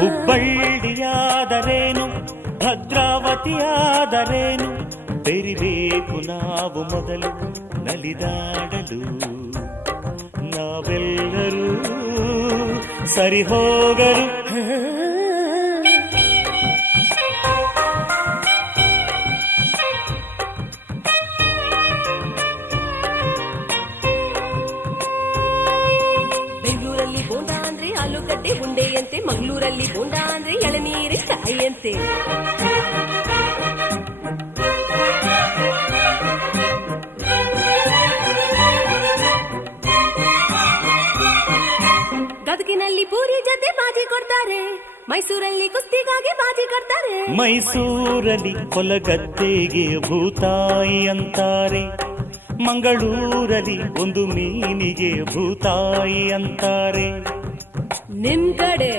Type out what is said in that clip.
ಹುಬ್ಬಳ್ಳಿಯಾದರೇನು ಭದ್ರಾವತಿಯಾದರೇನು ಬೆರಿಬೇಕು ನಾವು ಮೊದಲು ನಲಿದಾಡಲು. ನಾವೆಲ್ಲರೂ ಸರಿ ಹೋಗರು. ಬೆಂಗಳೂರಲ್ಲಿ ಬೋಂಡ ಅಂದ್ರೆ ಆಲೂಗಡ್ಡೆ ಉಂಡೆಯಂತೆ, ಮಂಗಳೂರಲ್ಲಿ ಬೋಂಡ ಅಂದ್ರೆ ಎಳನೀರಿನ ಕಾಯಿಯಂತೆ. ಗದಗಿನಲ್ಲಿ ಪೂರಿ ಜೊತೆ ಬಾಜಿ ಕೊಡ್ತಾರೆ, ಮೈಸೂರಲ್ಲಿ ಕುಸ್ತಿಗಾಗಿ ಬಾಜಿ ಕೊಡ್ತಾರೆ. ಮೈಸೂರಲ್ಲಿ ಕೊಲಗದ್ದೆಗೆ ಭೂತಾಯಿ ಅಂತಾರೆ, ಮಂಗಳೂರಲ್ಲಿ ಒಂದು ಮೀನಿಗೆ ಭೂತಾಯಿ ಅಂತಾರೆ. ನಿಮ್ ಕಡೆ